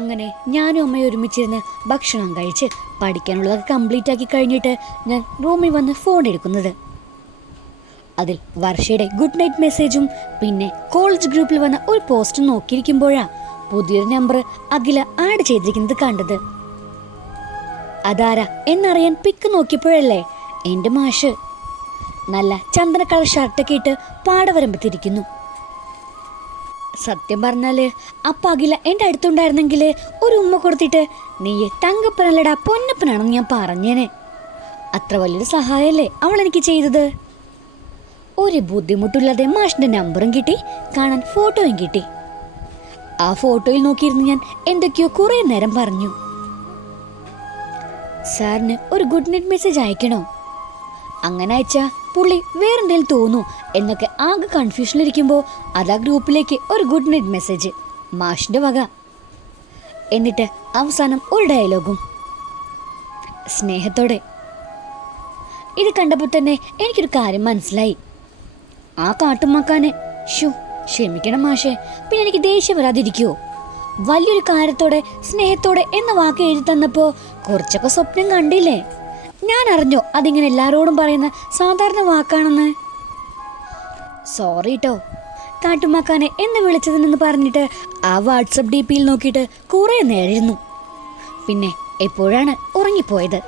അങ്ങനെ ഞാനും അമ്മയും ഒരുമിച്ചിരുന്ന് ഭക്ഷണം കഴിച്ച് പഠിക്കാനുള്ളതൊക്കെ കംപ്ലീറ്റ് ആക്കി കഴിഞ്ഞിട്ട് ഞാൻ റൂമിൽ വന്ന് ഫോൺ എടുക്കുന്നത്. അതിൽ വർഷയുടെ ഗുഡ് നൈറ്റ് മെസ്സേജും പിന്നെ കോളേജ് ഗ്രൂപ്പിൽ വന്ന ഒരു പോസ്റ്റ് നോക്കിയിരിക്കുമ്പോഴാണ് പുതിയൊരു നമ്പർ അഖില ആഡ് ചെയ്തിരിക്കുന്നത് കണ്ടത്. അതാരാ എന്നറിയാൻ പിക്ക് നോക്കിയപ്പോഴല്ലേ എന്റെ മാഷ്. നല്ല ചന്ദന കളർ ഷർട്ടൊക്കെ ഇട്ട് പാടവരമ്പത്തിരിക്കുന്നു. സത്യം പറഞ്ഞാൽ അപ്പ അഖില എന്റെ അടുത്തുണ്ടായിരുന്നെങ്കിൽ ഒരു ഉമ്മ കൊടുത്തിട്ട് നീ തങ്കപ്പനല്ലടാ പൊന്നപ്പനാണെന്ന് ഞാൻ പറഞ്ഞേനെ. അത്ര വലിയൊരു സഹായമല്ലേ അവൾ എനിക്ക് ചെയ്തത്? ഒരു ബുദ്ധിമുട്ടില്ലാതെ മാഷിന്റെ നമ്പറും കിട്ടി കാണാൻ ഫോട്ടോയും കിട്ടി. ആ ഫോട്ടോയിൽ നോക്കിയിരുന്ന് ഞാൻ എന്തൊക്കെയോ കുറെ നേരം പറഞ്ഞു. സാറിന് ഒരു ഗുഡ് നൈറ്റ് മെസ്സേജ് അയക്കണോ? അങ്ങനെ അയച്ചാ പുള്ളി വേറെന്തേലും തോന്നു എന്നൊക്കെ ആകെ കൺഫ്യൂഷനിലിരിക്കുമ്പോൾ അതാ ഗ്രൂപ്പിലേക്ക് ഒരു ഗുഡ് നൈറ്റ് മെസ്സേജ് മാഷിന്റെ വക. എന്നിട്ട് അവസാനം ഒരു ഡയലോഗും സ്നേഹത്തോടെ. ഇത് കണ്ടപ്പോൾ തന്നെ എനിക്കൊരു കാര്യം മനസ്സിലായി. ആ കാട്ടുമാക്കാന് ഷു ക്ഷമിക്കണം മാഷേ പിന്നെ എനിക്ക് ദേഷ്യം വരാതിരിക്കുവോ? വലിയൊരു കാര്യത്തോടെ സ്നേഹത്തോടെ എന്ന വാക്ക് എഴുതി തന്നപ്പോൾ കുറച്ചൊക്കെ സ്വപ്നം കണ്ടില്ലേ? ഞാൻ അറിഞ്ഞോ അതിങ്ങനെ എല്ലാരോടും പറയുന്ന സാധാരണ വാക്കാണെന്ന്. സോറി ട്ടോ. കാട്ടുമാക്കാനെ എന്ന് വിളിച്ചതിനെന്ന് പറഞ്ഞിട്ട് ആ വാട്സപ്പ് ഡി പിയിൽ നോക്കിയിട്ട് കുറേ നേരിരുന്നു പിന്നെ എപ്പോഴാണ് ഉറങ്ങിപ്പോയത്?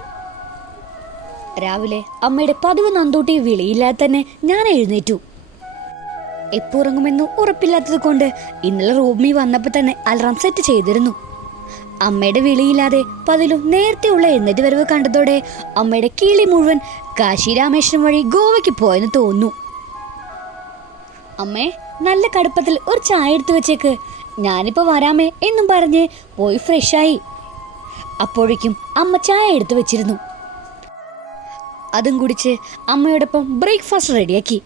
രാവിലെ അമ്മയുടെ പതിവ് നന്തൂട്ടി വിളിയില്ലാതെ തന്നെ ഞാൻ എഴുന്നേറ്റു. എപ്പോ ഉറങ്ങുമെന്ന് ഉറപ്പില്ലാത്തത് കൊണ്ട് ഇന്നലെ റൂമിൽ വന്നപ്പോൾ തന്നെ അലാറം സെറ്റ് ചെയ്തിരുന്നു. അമ്മയുടെ വിളിയില്ലാതെ പതിലും നേരത്തെയുള്ള എഴുന്നേറ്റ് വരവ് കണ്ടതോടെ അമ്മയുടെ കീളി മുഴുവൻ കാശി രാമേശ്വരം വഴി ഗോവയ്ക്ക് പോയെന്ന് തോന്നുന്നു. അമ്മേ നല്ല കടുപ്പത്തിൽ ഒരു ചായ എടുത്തു വെച്ചേക്ക്. ഞാനിപ്പോ വരാമേ എന്നും പറഞ്ഞ് പോയി ഫ്രഷായി. അപ്പോഴേക്കും അമ്മ ചായ എടുത്തു വെച്ചിരുന്നു. അതും കുടിച്ച് അമ്മയോടൊപ്പം ബ്രേക്ക്ഫാസ്റ്റ് റെഡിയാക്കി.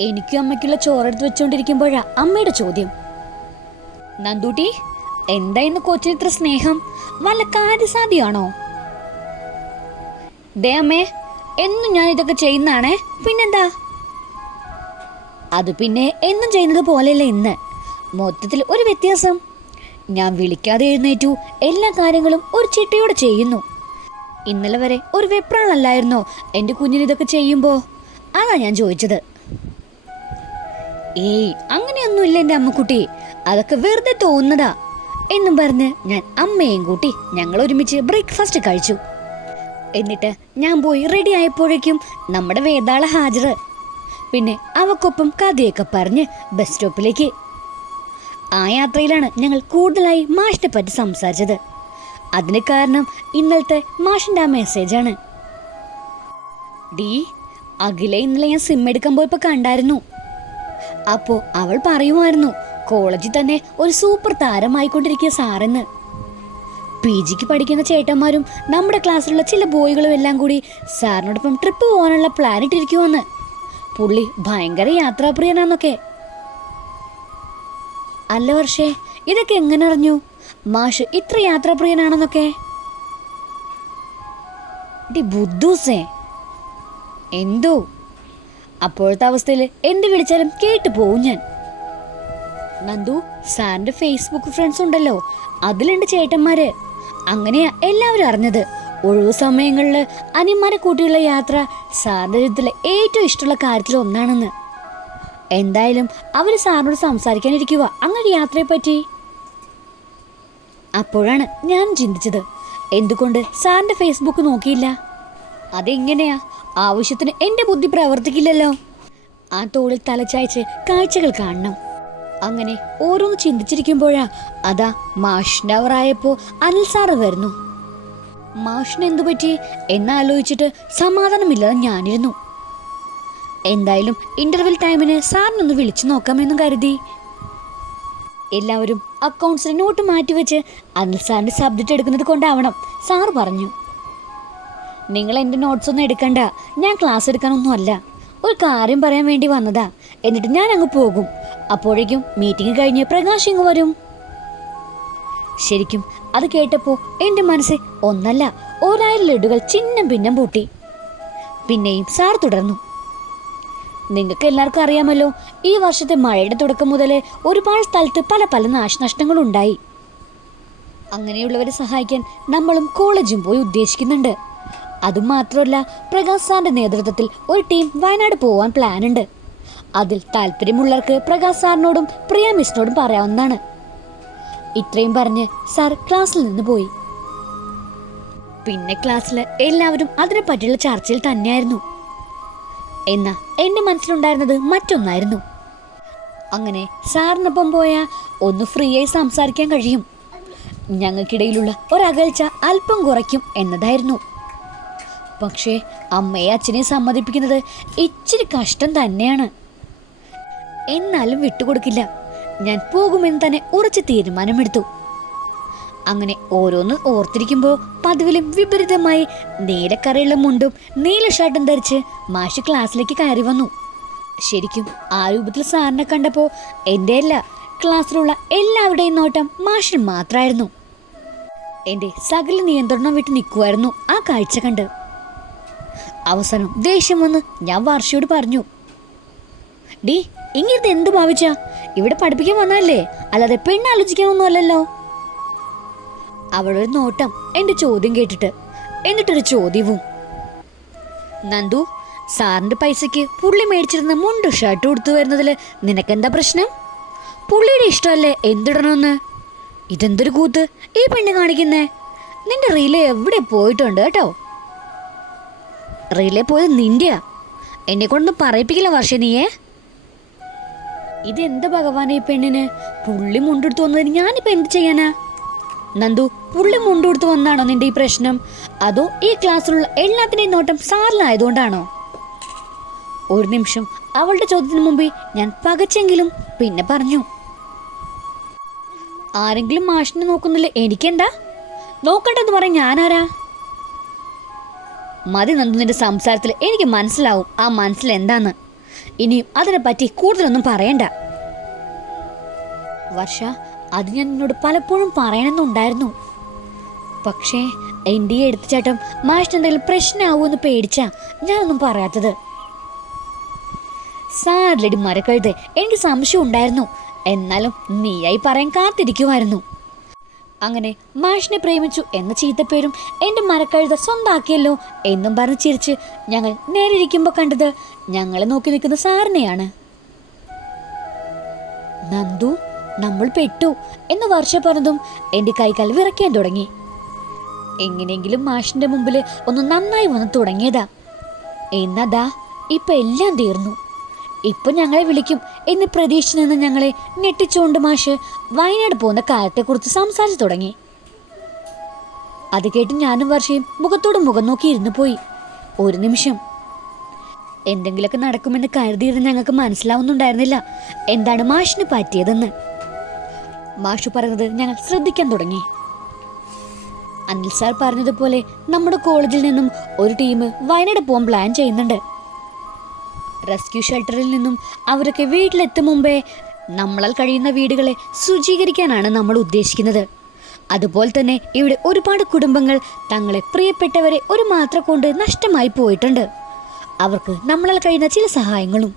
എനിക്കും അമ്മയ്ക്കുള്ള ചോറെടുത്ത് വെച്ചുകൊണ്ടിരിക്കുമ്പോഴാണ് അമ്മയുടെ ചോദ്യം. നന്ദൂട്ടി എന്താ ഇന്ന് കൊച്ചിന് ഇത്ര സ്നേഹം? വല്ല കാര്യസാധ്യമാണോ? ദയമ്മേ എന്നും ഞാൻ ഇതൊക്കെ ചെയ്യുന്നതാണേ പിന്നെന്താ? അത് പിന്നെ എന്നും ചെയ്യുന്നത് പോലെയല്ല ഇന്ന്. മൊത്തത്തിൽ ഒരു വ്യത്യാസം. ഞാൻ വിളിക്കാതെ എഴുന്നേറ്റു എല്ലാ കാര്യങ്ങളും ഒരു ചിട്ടയോടെ ചെയ്യുന്നു. ഇന്നലെ വരെ ഒരു വെപ്രാളല്ലായിരുന്നോ എന്റെ കുഞ്ഞിന് ഇതൊക്കെ ചെയ്യുമ്പോൾ അതാ ഞാൻ ചോദിച്ചത്. ഏയ് അങ്ങനെയൊന്നുമില്ല എന്റെ അമ്മക്കുട്ടി. അതൊക്കെ വെറുതെ തോന്നുന്നതാ. എന്നും പറഞ്ഞ് ഞാൻ അമ്മയും കൂട്ടി ഞങ്ങൾ ഒരുമിച്ച് ബ്രേക്ക്ഫാസ്റ്റ് കഴിച്ചു. എന്നിട്ട് ഞാൻ പോയി റെഡി ആയപ്പോഴേക്കും നമ്മുടെ വേതാള ഹാജർ. പിന്നെ അവക്കൊപ്പം കഥയൊക്കെ പറഞ്ഞ് ബസ് സ്റ്റോപ്പിലേക്ക് ആ യാത്രയിലാണ് ഞങ്ങൾ കൂടുതലായി മാഷിനെ പറ്റി സംസാരിച്ചത്. അതിന് കാരണം ഇന്നലത്തെ മാഷിന്റെ ആ മെസ്സേജാണ് ഡി അഖില ഇന്നലെ ഞാൻ സിം എടുക്കാൻ പോയപ്പോൾ കണ്ടായിരുന്നു. അപ്പോൾ അവൾ പറയുമായിരുന്നു കോളേജിൽ തന്നെ ഒരു സൂപ്പർ താരമായിക്കൊണ്ടിരിക്കുക സാറെന്ന്. പി ജിക്ക് പഠിക്കുന്ന ചേട്ടന്മാരും നമ്മുടെ ക്ലാസ്സിലുള്ള ചില ബോയ്കളും എല്ലാം കൂടി സാറിനോടൊപ്പം ട്രിപ്പ് പോകാനുള്ള പ്ലാൻ ഇട്ടിരിക്കുമെന്ന് പുള്ളി ഭയങ്കര യാത്രാപ്രിയനാന്നൊക്കെ. അല്ല വർഷേ ഇതൊക്കെ എങ്ങനെ അറിഞ്ഞു? മാഷ് ഇത്ര യാത്രാപ്രിയനാണെന്നൊക്കെ. ഡി ബുദ്ധൂസേ. എന്തോ? അപ്പോഴത്തെ അവസ്ഥയിൽ എന്ത് വിളിച്ചാലും കേട്ടു പോവും ഞാൻ. നന്ദു സാറിന്റെ ഫേസ്ബുക്ക് ഫ്രണ്ട്സ് ഉണ്ടല്ലോ. അതിലുണ്ട് ചേട്ടന്മാര്. അങ്ങനെയാ എല്ലാവരും അറിഞ്ഞത്. ഒഴിവു സമയങ്ങളിൽ അനിയന്മാരെ കൂട്ടിയുള്ള യാത്ര സാറിന്റെ ജീവിതത്തിലെ ഏറ്റവും ഇഷ്ടമുള്ള കാര്യത്തിൽ ഒന്നാണെന്ന്. എന്തായാലും അവർ സാറിനോട് സംസാരിക്കാനിരിക്കുക അങ്ങനെ യാത്രയെ പറ്റി. അപ്പോഴാണ് ഞാൻ ചിന്തിച്ചത്. എന്തുകൊണ്ട് സാറിന്റെ ഫേസ്ബുക്ക് നോക്കിയില്ല? അതെങ്ങനെയാ? ആവശ്യത്തിന് എന്റെ ബുദ്ധി പ്രവർത്തിക്കില്ലല്ലോ. ആ തോളിൽ തലച്ചായച്ച് കാഴ്ചകൾ കാണണം. അങ്ങനെ ഓരോന്ന് ചിന്തിച്ചിരിക്കുമ്പോഴാ അതാ മാഷിനവറായപ്പോ അവറായപ്പോ അനിൽ സാറ് വരുന്നു. മാഷിന് എന്തു പറ്റി? എന്നാലോചിച്ചിട്ട് സമാധാനമില്ലാതെ ഞാനിരുന്നു. എന്തായാലും ഇന്റർവെൽ ടൈമിന് സാറിനൊന്ന് വിളിച്ചു നോക്കാമെന്ന് കരുതി. എല്ലാവരും അക്കൗണ്ട്സിന് നോട്ട് മാറ്റിവെച്ച് അനിൽ സാറിന്റെ സബ്ജക്റ്റ് എടുക്കുന്നത് കൊണ്ടാവണം സാർ പറഞ്ഞു. നിങ്ങൾ എന്റെ നോട്ട്സ് ഒന്നും എടുക്കണ്ട. ഞാൻ ക്ലാസ് എടുക്കാനൊന്നും അല്ല ഒരു കാര്യം പറയാൻ വേണ്ടി വന്നതാ. എന്നിട്ട് ഞാൻ അങ്ങ് പോകും. അപ്പോഴേക്കും മീറ്റിംഗ് കഴിഞ്ഞ് പ്രകാശ് ഇങ്ങ് വരും. ശരിക്കും അത് കേട്ടപ്പോൾ എന്റെ മനസ്സിൽ ഒന്നല്ല ഒരായിരം ലഡുകൾ ചിഹ്നം ഭിന്നം പൂട്ടി. പിന്നെയും സാർ തുടർന്നു. നിങ്ങൾക്ക് എല്ലാവർക്കും അറിയാമല്ലോ ഈ വർഷത്തെ മഴയുടെ തുടക്കം മുതൽ ഒരുപാട് സ്ഥലത്ത് പല പല നാശനഷ്ടങ്ങൾ ഉണ്ടായി അങ്ങനെയുള്ളവരെ സഹായിക്കാൻ നമ്മളും കോളേജും പോയി ഉദ്ദേശിക്കുന്നുണ്ട്. അതുമാത്രമല്ല പ്രകാശ് സാറിന്റെ നേതൃത്വത്തിൽ ഒരു ടീം വയനാട് പോവാൻ പ്ലാൻ ഉണ്ട്. അതിൽ താല്പര്യമുള്ളവർക്ക് പ്രകാശ് സാറിനോടും പ്രിയ മിസ്സിനോടും പറയാവുന്നതാണ്. ഇത്രയും പറഞ്ഞ് സാർ ക്ലാസ്സിൽ നിന്ന് പോയി. പിന്നെ ക്ലാസ്സിൽ എല്ലാവരും അതിനെ പറ്റിയുള്ള ചർച്ചയിൽ തന്നെയായിരുന്നു. എന്നാ എന്റെ മനസ്സിലുണ്ടായിരുന്നത് മറ്റൊന്നായിരുന്നു. അങ്ങനെ സാറിനൊപ്പം പോയാൽ ഒന്ന് ഫ്രീ ആയി സംസാരിക്കാൻ കഴിയും. ഞങ്ങൾക്കിടയിലുള്ള ഒരകൽച്ച അല്പം കുറയ്ക്കും എന്നതായിരുന്നു. പക്ഷേ അമ്മയെ അച്ഛനെ സമ്മതിപ്പിക്കുന്നത് ഇച്ചിരി കഷ്ടം തന്നെയാണ്. എന്നാലും വിട്ടുകൊടുക്കില്ല. ഞാൻ പോകുമെന്ന് തന്നെ ഉറച്ച തീരുമാനമെടുത്തു. അങ്ങനെ ഓരോന്ന് ഓർത്തിരിക്കുമ്പോൾ പതിവിലും വിപരീതമായി നീലക്കറയുള്ള മുണ്ടും നീല ഷർട്ടും ധരിച്ച് മാഷ് ക്ലാസ്സിലേക്ക് കയറി വന്നു. ശരിക്കും ആ രൂപത്തിൽ സാറിനെ കണ്ടപ്പോൾ എന്റെ അല്ല ക്ലാസ്സിലുള്ള എല്ലാവരുടെയും നോട്ടം മാഷിന് മാത്രമായിരുന്നു. എന്റെ സകല നിയന്ത്രണം വിട്ട് നിൽക്കുമായിരുന്നു ആ കാഴ്ച കണ്ട്. അവസാനം ദേഷ്യം വന്ന് ഞാൻ വർഷയോട് പറഞ്ഞു ഡി ഇങ്ങനത്തെ എന്ത് ഭാവിച്ച? ഇവിടെ പഠിപ്പിക്കാൻ വന്നല്ലേ അല്ലാതെ പെണ്ണാലോചിക്കാനൊന്നുമല്ലല്ലോ അവളൊരു നോട്ടം എന്റെ ചോദ്യം കേട്ടിട്ട്. എന്നിട്ടൊരു ചോദ്യവും. നന്ദു സാറിന്റെ പൈസക്ക് പുള്ളി മേടിച്ചിരുന്ന മുണ്ട് ഷർട്ട് കൊടുത്തു വരുന്നതിൽ നിനക്കെന്താ പ്രശ്നം? പുള്ളിയുടെ ഇഷ്ടമല്ലേ എന്തിടണമെന്ന്? ഇതെന്തൊരു കൂത്ത്? ഈ പെണ്ണ് കാണിക്കുന്നേ? നിന്റെ റീലേ എവിടെ പോയിട്ടുണ്ട് കേട്ടോ? റീലേ പോയത് നിന്റെയാ. എന്നെ കൊണ്ടൊന്നും പറയിപ്പിക്കില്ല വർഷ നീയേ. ഇതെന്താ ഭഗവാനെ ഈ പെണ്ണിന്? പുള്ളി മുണ്ടെടുത്ത് വന്നതിന് ഞാനിപ്പോ എന്ത് ചെയ്യാനാ? നന്ദു പുള്ളി മുണ്ടെടുത്ത് വന്നാണോ നിന്റെ ഈ പ്രശ്നം? അതോ ഈ ക്ലാസ്സിലുള്ള എല്ലാത്തിന്റെയും നോട്ടം സാറിലായതുകൊണ്ടാണോ ഒരു നിമിഷം അവളുടെ ചോദ്യത്തിന് മുമ്പേ ഞാൻ പകച്ചെങ്കിലും പിന്നെ പറഞ്ഞു. ആരെങ്കിലും മാഷിനെ നോക്കുന്നില്ല എനിക്കെന്താ? നോക്കണ്ടെന്ന് പറയാൻ ഞാനാരാ? മതി നന്ദു നിന്റെ സംസാരത്തിൽ എനിക്ക് മനസ്സിലാവും ആ മനസ്സിൽ എന്താന്ന് ഇനിയും അതിനെപ്പറ്റി കൂടുതലൊന്നും പറയണ്ട. വർഷ അത് ഞാൻ നിന്നോട് പലപ്പോഴും പറയണമെന്നുണ്ടായിരുന്നു. പക്ഷേ എന്റെ ഈ എടുത്തുചാട്ടം മാഷിന് എന്തെങ്കിലും പ്രശ്നമാവുമെന്ന് പേടിച്ചാ ഞാനൊന്നും പറയാത്തത്. സാറിലടി മരക്കഴുത് എനിക്ക് സംശയം ഉണ്ടായിരുന്നു. എന്നാലും നീയായി പറയാൻ കാത്തിരിക്കുമായിരുന്നു. അങ്ങനെ മാഷിനെ പ്രേമിച്ചു എന്ന ചീത്തപ്പേരും എന്റെ മരക്കഴുത സ്വന്താക്കിയല്ലോ എന്നും പറഞ്ഞ് ചിരിച്ച് ഞങ്ങൾ നേരെ ഇരിക്കുമ്പോൾ കണ്ടത് ഞങ്ങളെ നോക്കി നിൽക്കുന്ന സാറിനെയാണ്. നന്ദു നമ്മൾ പെട്ടു എന്ന് വർഷ പറഞ്ഞതും എന്റെ കൈകാൽ വിറക്കാൻ തുടങ്ങി. എങ്ങനെയെങ്കിലും മാഷിന്റെ മുമ്പിൽ ഒന്ന് നന്നായി വന്ന് തുടങ്ങിയതാ. എന്നതാ ഇപ്പൊ എല്ലാം തീർന്നു. ഇപ്പൊ ഞങ്ങളെ വിളിക്കും എന്ന് പ്രതീക്ഷിച്ചു നിന്ന് ഞങ്ങളെ ഞെട്ടിച്ചുകൊണ്ട് മാഷ് വയനാട് പോകുന്ന കാര്യത്തെക്കുറിച്ച് സംസാരിച്ചു തുടങ്ങി. അത് കേട്ട് ഞാനും വർഷയും മുഖത്തോട് മുഖം നോക്കി ഇരുന്നു പോയി. ഒരു നിമിഷം. എന്തെങ്കിലുമൊക്കെ നടക്കുമെന്ന് കരുതിയിരുന്ന് ഞങ്ങൾക്ക് മനസ്സിലാവുന്നുണ്ടായിരുന്നില്ല. എന്താണ് മാഷിന് പറ്റിയതെന്ന്. മാഷു പറഞ്ഞത് ഞങ്ങൾ ശ്രദ്ധിക്കാൻ തുടങ്ങി. അനിൽ സാർ പറഞ്ഞതുപോലെ നമ്മുടെ കോളേജിൽ നിന്നും ഒരു ടീം വയനാട് പോകാൻ പ്ലാൻ ചെയ്യുന്നുണ്ട്. റെസ്ക്യൂ ഷെൽട്ടറിൽ നിന്നും അവരൊക്കെ വീട്ടിലെത്തും മുമ്പേ നമ്മളാൽ കഴിയുന്ന വീടുകളെ ശുചീകരിക്കാനാണ് നമ്മൾ ഉദ്ദേശിക്കുന്നത്. അതുപോലെ തന്നെ ഇവിടെ ഒരുപാട് കുടുംബങ്ങൾ തങ്ങളെ പ്രിയപ്പെട്ടവരെ ഒരു മാത്ര കൊണ്ട് നഷ്ടമായി പോയിട്ടുണ്ട്. അവർക്ക് നമ്മളാൽ കഴിയുന്ന ചില സഹായങ്ങളും.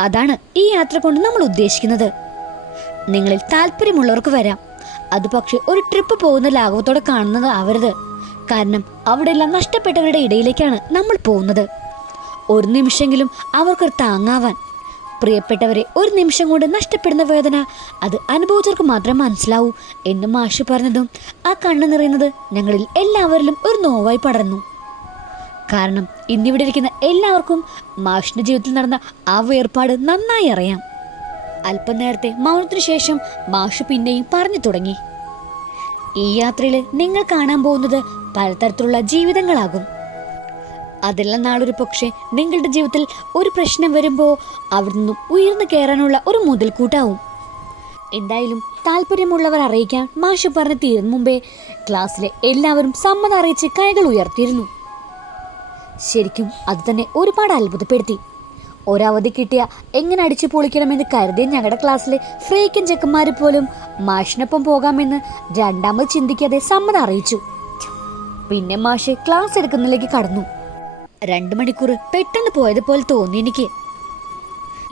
അതാണ് ഈ യാത്ര കൊണ്ട് നമ്മൾ ഉദ്ദേശിക്കുന്നത്. നിങ്ങളിൽ താല്പര്യമുള്ളവർക്ക് വരാം. അത് പക്ഷേ ഒരു ട്രിപ്പ് പോകുന്ന ലാഘവത്തോടെ കാണുന്നത് ആവരുത് കാരണം അവിടെയെല്ലാം നഷ്ടപ്പെട്ടവരുടെ ഇടയിലേക്കാണ് നമ്മൾ പോകുന്നത്. ഒരു നിമിഷമെങ്കിലും അവർക്കൊരു താങ്ങാവാൻ. പ്രിയപ്പെട്ടവരെ ഒരു നിമിഷം കൊണ്ട് നഷ്ടപ്പെടുന്ന വേദന അത് അനുഭവിച്ചവർക്ക് മാത്രം മനസ്സിലാവൂ എന്ന് മാഷി പറഞ്ഞതും ആ കണ്ണു നിറയുന്നത് ഞങ്ങളിൽ എല്ലാവരിലും ഒരു നോവായി പടർന്നു. കാരണം ഇന്നിവിടെ ഇരിക്കുന്ന എല്ലാവർക്കും മാഷിന്റെ ജീവിതത്തിൽ നടന്ന ആ വേർപാട് നന്നായി അറിയാം. അല്പം നേരത്തെ മൗനത്തിനു ശേഷം മാഷ് പിന്നെയും പറഞ്ഞു തുടങ്ങി. ഈ യാത്രയിൽ നിങ്ങൾ കാണാൻ പോകുന്നത് പലതരത്തിലുള്ള ജീവിതങ്ങളാകും. അതെല്ലാം നാളൊരു പക്ഷേ നിങ്ങളുടെ ജീവിതത്തിൽ ഒരു പ്രശ്നം വരുമ്പോൾ അവിടുന്ന് ഉയർന്നു കയറാനുള്ള ഒരു മുതൽക്കൂട്ടാവും. എന്തായാലും താല്പര്യമുള്ളവർ അറിയിക്കാൻ മാഷ് പറഞ്ഞ് തീരുന്ന മുമ്പേ ക്ലാസ്സിലെ എല്ലാവരും സമ്മതം അറിയിച്ച് കൈകൾ ഉയർത്തിയിരുന്നു. ശരിക്കും അത് തന്നെ ഒരുപാട് അത്ഭുതപ്പെടുത്തി. ഒരവധി കിട്ടിയ എങ്ങനെ അടിച്ചു പൊളിക്കണമെന്ന് കരുതിയ ഞങ്ങളുടെ ക്ലാസ്സിലെ ഫ്രീക്കൻ ചെക്കന്മാർ പോലും മാഷിനൊപ്പം പോകാമെന്ന് രണ്ടാമത് ചിന്തിക്കാതെ സമ്മതം അറിയിച്ചു. പിന്നെ മാഷ് ക്ലാസ് എടുക്കുന്നതിലേക്ക് കടന്നു. രണ്ട് മണിക്കൂർ പെട്ടെന്ന് പോയതുപോലെ തോന്നി എനിക്ക്.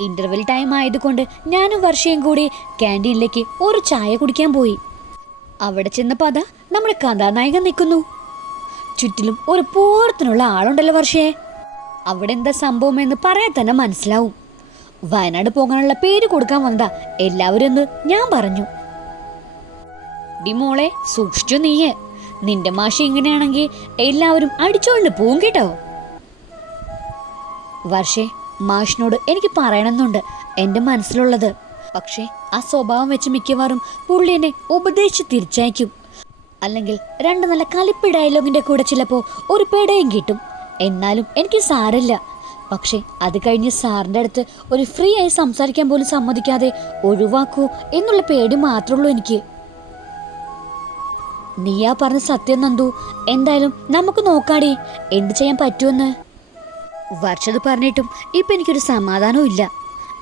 ഇന്റർവെൽ ടൈം ആയതുകൊണ്ട് ഞാനും വർഷയും കൂടി ക്യാന്റീനിലേക്ക് ഒരു ചായ കുടിക്കാൻ പോയി. അവിടെ ചെന്നപ്പോൾ അതാ നമ്മുടെ കഥാനായകൻ നിൽക്കുന്നു. ചുറ്റിലും ഒരു പൂർത്തിനുള്ള ആളുണ്ടല്ലോ വർഷയെ അവിടെ എന്താ സംഭവം എന്ന് പറയാൻ തന്നെ മനസ്സിലാവും. വയനാട് പോകാനുള്ള പേര് കൊടുക്കാൻ വന്നതാ എല്ലാവരും എന്ന് ഞാൻ പറഞ്ഞു. ഡി മോളെ സൂക്ഷിച്ചു നീയെ. നിന്റെ മാഷി ഇങ്ങനെയാണെങ്കിൽ എല്ലാവരും അടിച്ചോണ്ട് പോവും കേട്ടോ. വർഷേ മാഷിനോട് എനിക്ക് പറയണമെന്നുണ്ട്. എന്റെ മനസ്സിലുള്ളത്. പക്ഷേ ആ സ്വഭാവം വെച്ച് മിക്കവാറും പുള്ളി എന്നെ ഉപദേശിച്ച് തിരിച്ചയക്കും. അല്ലെങ്കിൽ രണ്ട് നല്ല കലിപ്പ് ഡയലോഗിന്റെ കൂടെ ചിലപ്പോൾ ഒരു പേടയും കിട്ടും. എന്നാലും എനിക്ക് സാരമില്ല. പക്ഷേ അത് കഴിഞ്ഞ് സാറിന്റെ അടുത്ത് ഒരു ഫ്രീ ആയി സംസാരിക്കാൻ പോലും സമ്മതിക്കാതെ ഒഴിവാക്കൂ എന്നുള്ള പേടി മാത്രമേ ഉള്ളൂ എനിക്ക്. നീയാ പറഞ്ഞ സത്യം നന്ദു. എന്തായാലും നമുക്ക് നോക്കാടി. എന്ത് ചെയ്യാൻ പറ്റുമെന്ന്? വർഷത് പറഞ്ഞിട്ടും ഇപ്പൊ എനിക്കൊരു സമാധാനവും ഇല്ല.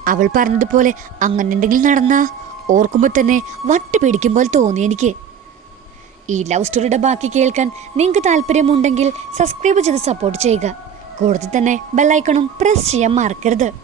അവൾ പറഞ്ഞതുപോലെ അങ്ങനെ നടന്നാ ഓർക്കുമ്പോൾ തന്നെ വട്ട് പോലെ തോന്നി എനിക്ക്. ഈ ലവ് സ്റ്റോറിയുടെ ബാക്കി കേൾക്കാൻ നിങ്ങൾക്ക് താല്പര്യമുണ്ടെങ്കിൽ സബ്സ്ക്രൈബ് ചെയ്ത് സപ്പോർട്ട് ചെയ്യുക. കൂടുതൽ തന്നെ ബെല്ലൈക്കണും പ്രസ് ചെയ്യാൻ മറക്കരുത്.